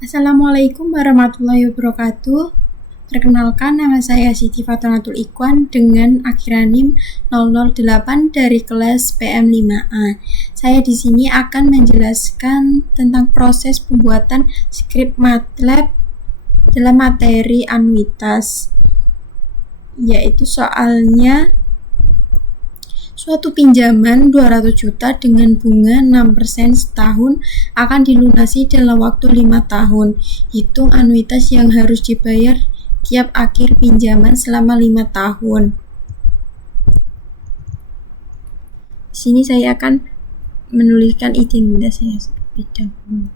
Assalamualaikum warahmatullahi wabarakatuh. Perkenalkan, nama saya Siti Fatanatul Ikhwan dengan akhiran NIM 008 dari kelas PM5A. Saya di sini akan menjelaskan tentang proses pembuatan skrip MATLAB dalam materi anuitas, yaitu soalnya suatu pinjaman 200 juta dengan bunga 6% setahun akan dilunasi dalam waktu 5 tahun. Hitung anuitas yang harus dibayar tiap akhir pinjaman selama 5 tahun. Di sini saya akan menuliskan identitas saya terlebih dahulu.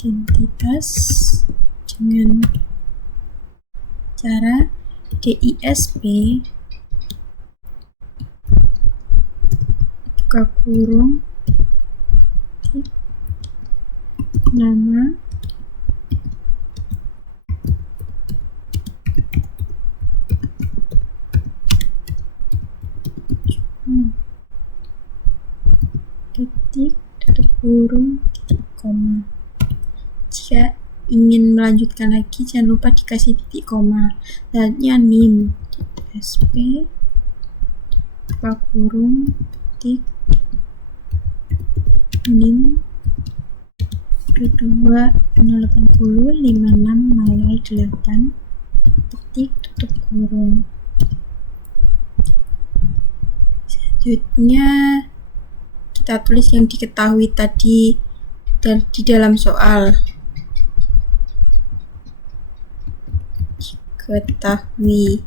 Identitas dengan cara DISP buka kurung nama titik tutup kurung titik koma. Jika ingin melanjutkan lagi, jangan lupa dikasih titik koma. Selanjutnya NIM SP buka kurung titik NIM 220805608 titik tutup kurung. Selanjutnya kita tulis yang diketahui tadi dan di dalam soal. Diketahui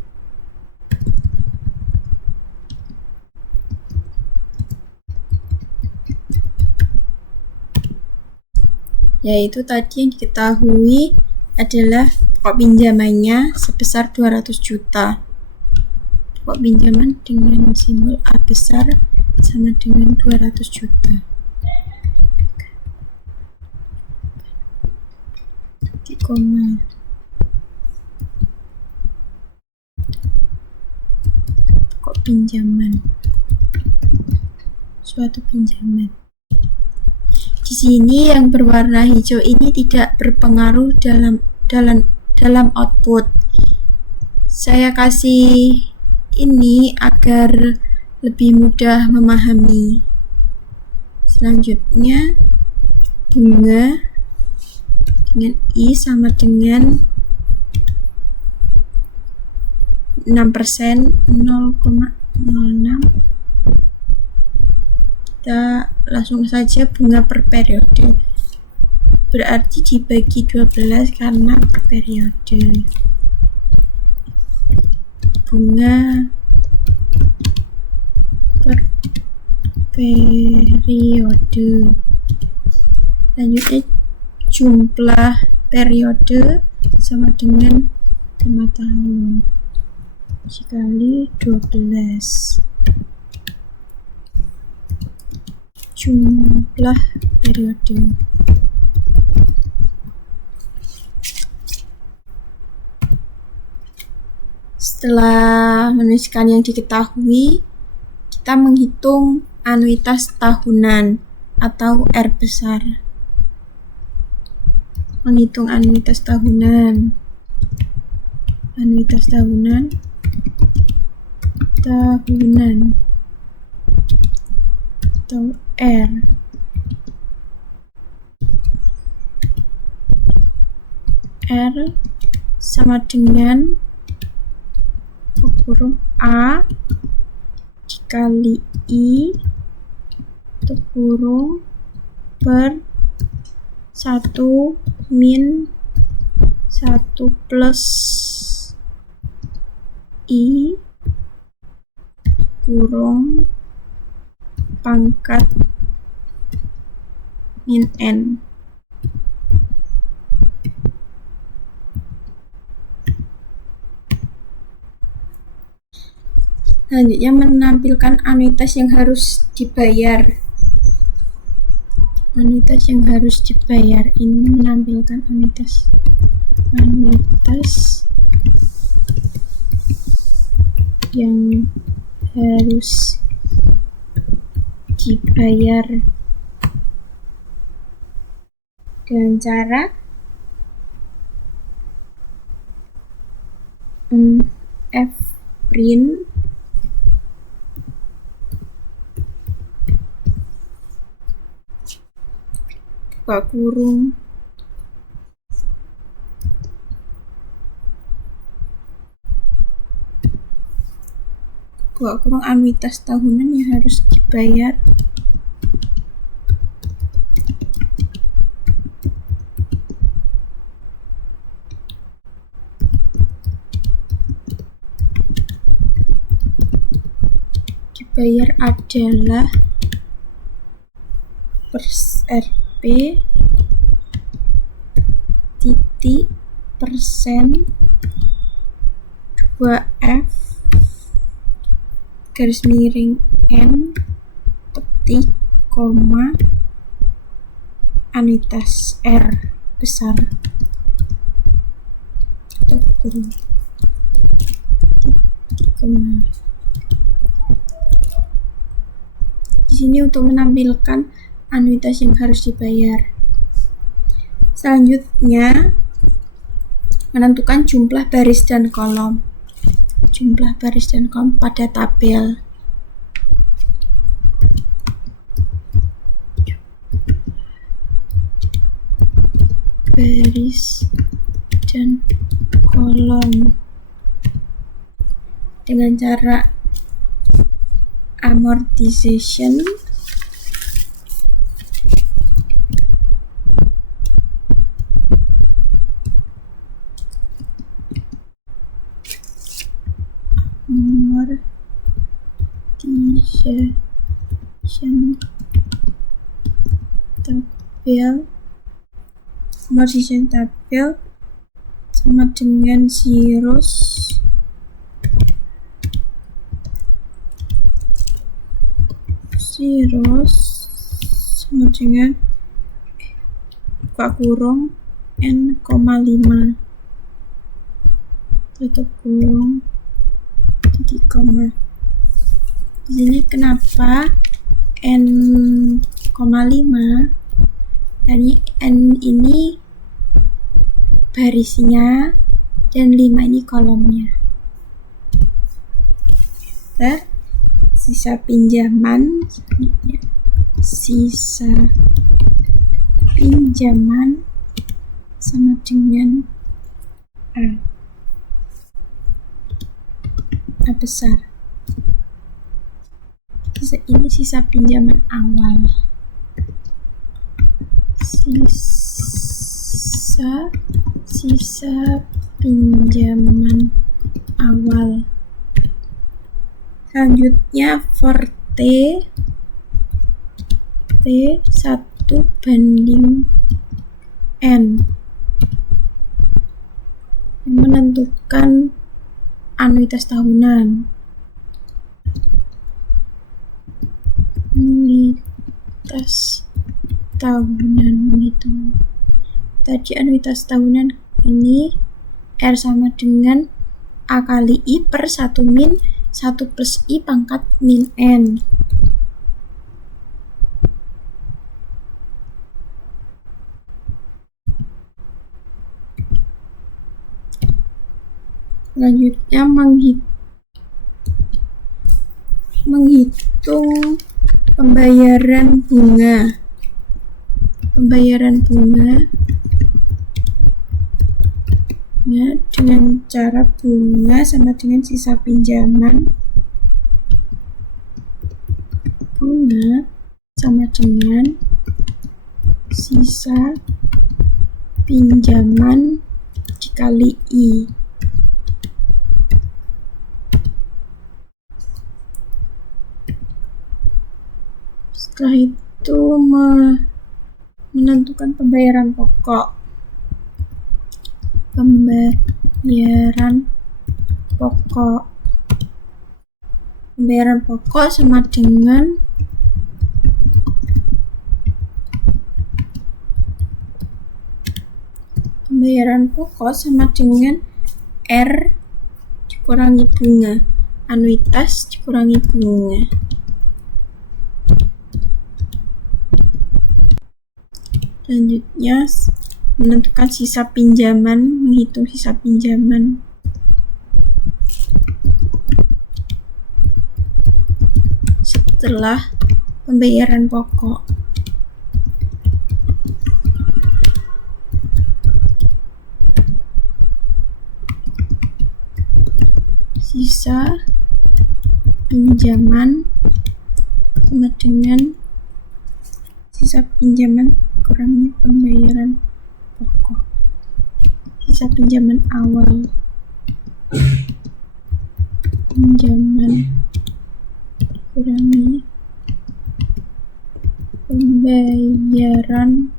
yaitu tadi yang diketahui adalah pokok pinjamannya sebesar 200 juta. Pokok pinjaman dengan simbol A besar sama dengan 200 juta. Titik koma. Pokok pinjaman. Suatu pinjaman. Di sini yang berwarna hijau ini tidak berpengaruh dalam output. Saya kasih ini agar lebih mudah memahami. Selanjutnya bunga dengan I sama dengan 6% 0,06. Kita langsung saja bunga per periode, berarti dibagi 12 karena per periode. Bunga per periode. Lanjutnya jumlah periode sama dengan 5 tahun dikali 12. Jumlah periode. Setelah menuliskan yang diketahui, kita menghitung anuitas tahunan atau R besar. Menghitung anuitas tahunan. Anuitas tahunan atau R. R sama dengan kurung A dikali I tutup kurung per 1 min 1 plus I kurung pangkat min N. Selanjutnya menampilkan anuitas yang harus dibayar. Anuitas yang harus dibayar ini menampilkan anuitas yang harus dibayar dengan cara fprint buka kurung anuitas tahunan yang harus dibayar adalah Rp titik persen 2F garis miring N petik koma anuitas R besar kurung koma. Di sini untuk menampilkan anuitas yang harus dibayar. Selanjutnya, menentukan jumlah baris dan kolom. Jumlah baris dan kolom pada tabel. Baris dan kolom dengan cara amortization tabel sama dengan zeros sama dengan buka kurung N,5 tutup kurung titik koma. Di sini kenapa N,5? Jadi N ini barisnya dan 5 ini kolomnya. Sisa pinjaman sama dengan A besar. Ini sisa pinjaman awal. Sisa pinjaman awal. Selanjutnya for T 1/N yang menentukan anuitas tahunan. Menghitung. Tadi anuitas tahunan ini R sama dengan A kali I per 1 min 1 plus I pangkat min N. Selanjutnya menghitung pembayaran bunga. Dengan cara bunga sama dengan sisa pinjaman. Bunga sama dengan sisa pinjaman dikali I. Setelah itu menentukan pembayaran pokok. Pembayaran pokok sama dengan R dikurangi bunga, anuitas dikurangi bunga. Selanjutnya menentukan sisa pinjaman, menghitung sisa pinjaman. Setelah pembayaran pokok. Sisa pinjaman sama dengan sisa pinjaman kurangi pembayaran pokok. Sisa pinjaman awal. Pinjaman kurangi pembayaran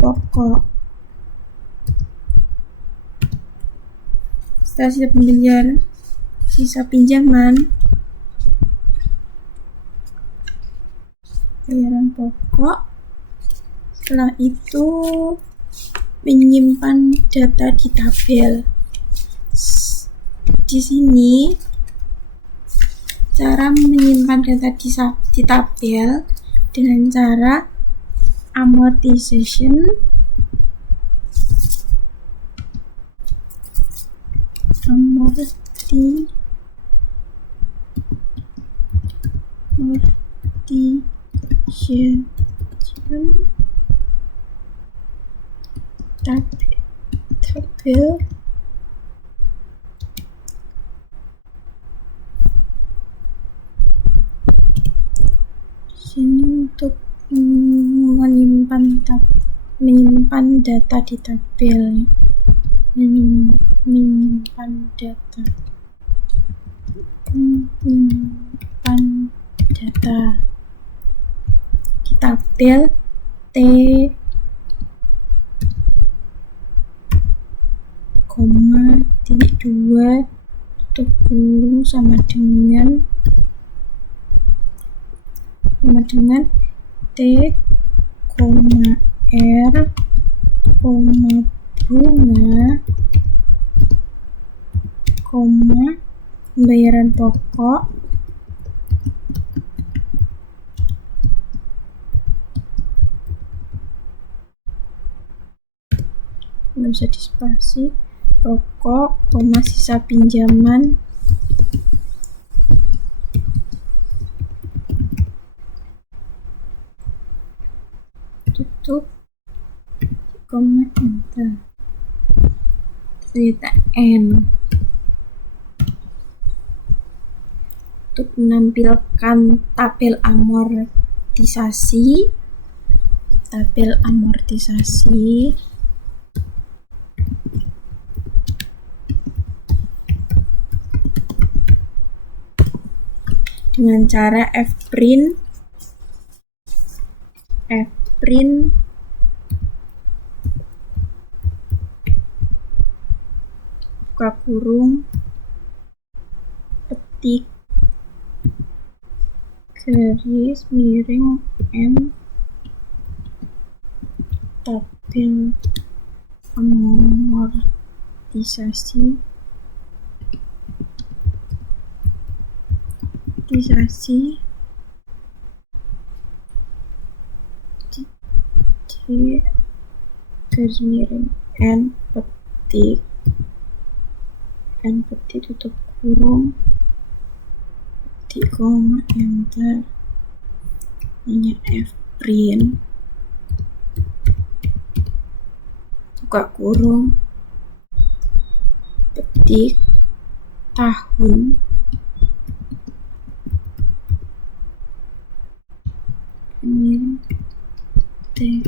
pokok. Setelah sisa pinjaman pembayaran pokok, setelah itu menyimpan data di tabel. Di sini cara menyimpan data di tabel dengan cara amortization tabel sini untuk menyimpan data di tabel, menyimpan data di tabel T, titik 2 tutup kurung sama dengan T, R, bunga, pembayaran pokok, nggak bisa dispasi, pokok, sisa pinjaman, tutup, enter, kita N. Untuk menampilkan tabel amortisasi dengan cara fprint buka kurung, petik, garis miring M, tabel amortisasi di garis miring N, petik tutup kurung, petik, enter, fprint, buka kurung, petik, tahun, T,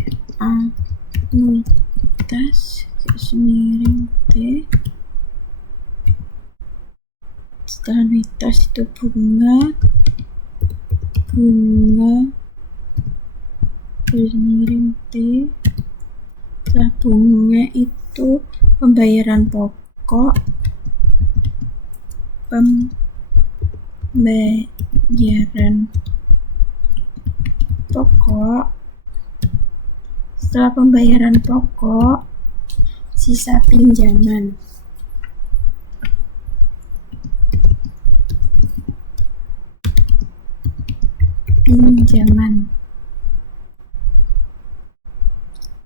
anuitas, garis miring T. Setelah anuitas itu bunga, garis miring T. Setelah bunga itu pembayaran pokok, setelah pembayaran pokok, sisa pinjaman.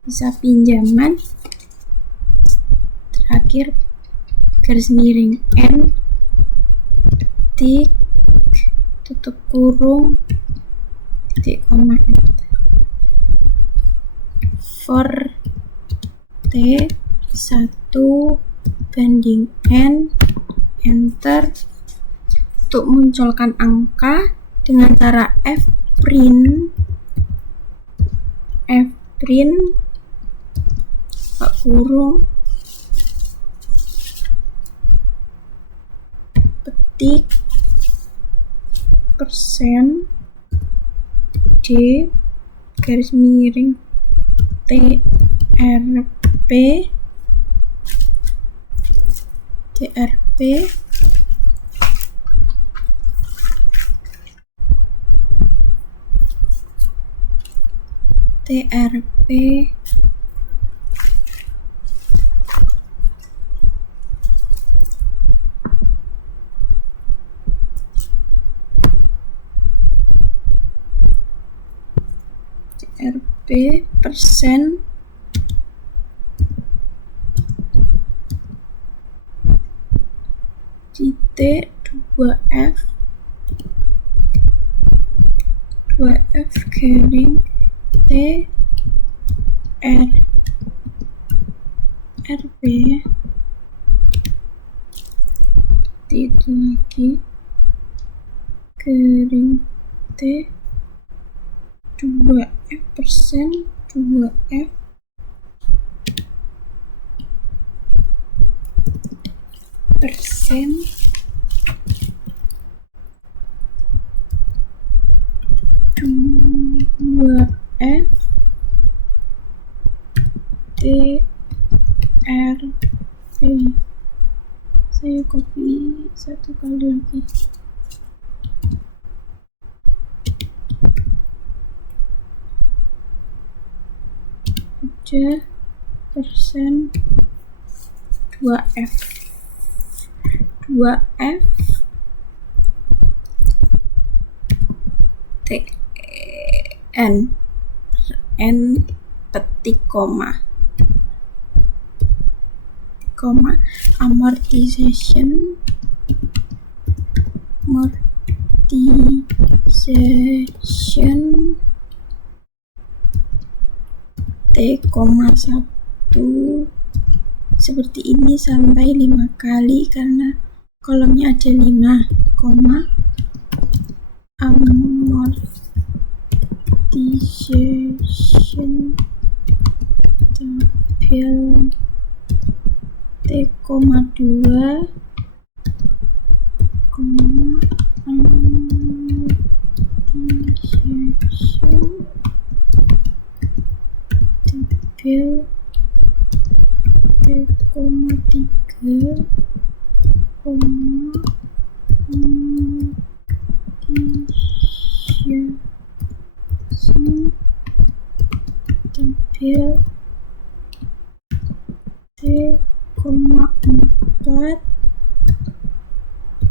bisa pinjaman, terakhir garis miring n, titik, tutup kurung, titik koma, for t 1 banding n, enter. Untuk munculkan angka dengan cara fprint kurung petik persen d garis miring trp persen titik 2f garing t rp itu lagi garing t 2f persen 2f persen dua f trp. Saya copy satu kali lagi. Udah persen 2f n petik koma amortization t,1 seperti ini sampai 5 kali karena kolomnya ada 5, amortization tabel t,2 amortization tabel t,3 amortization tabel t,4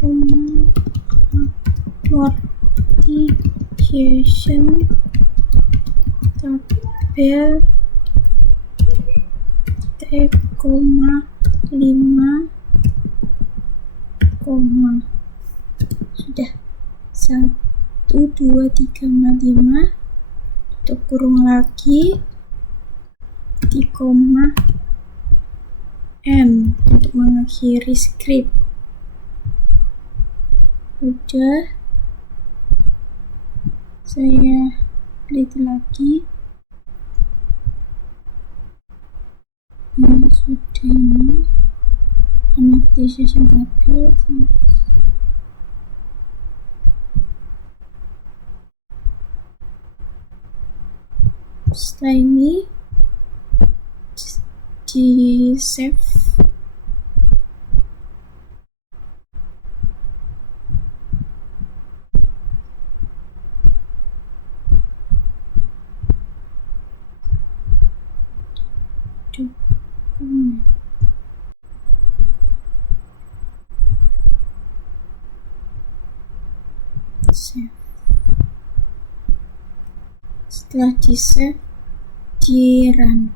amortization tabel t,5 sudah 1 2 3 4 5 tutup kurung lagi di koma n untuk mengakhiri script. Udah, saya delete lagi. Ini sudah, ini amortization tabel. Setelah ini di save. Save. Setelah di save, di run.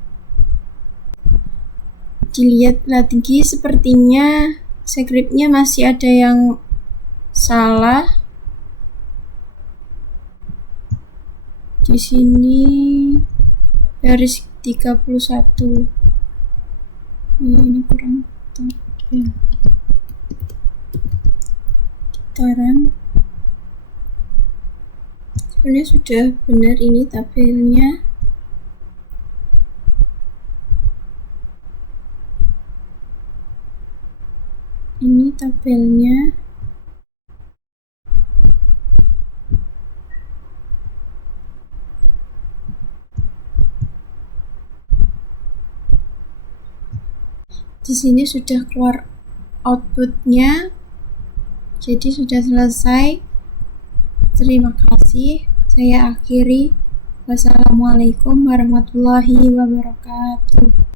dilihat lagi, sepertinya skripnya masih ada yang salah. Di sini baris 31. Ini kurang tepat. Sekarang sebenarnya sudah benar ini tabelnya. Ini tabelnya. Di sini sudah keluar outputnya, jadi sudah selesai. Terima kasih. Saya akhiri. Wassalamualaikum warahmatullahi wabarakatuh.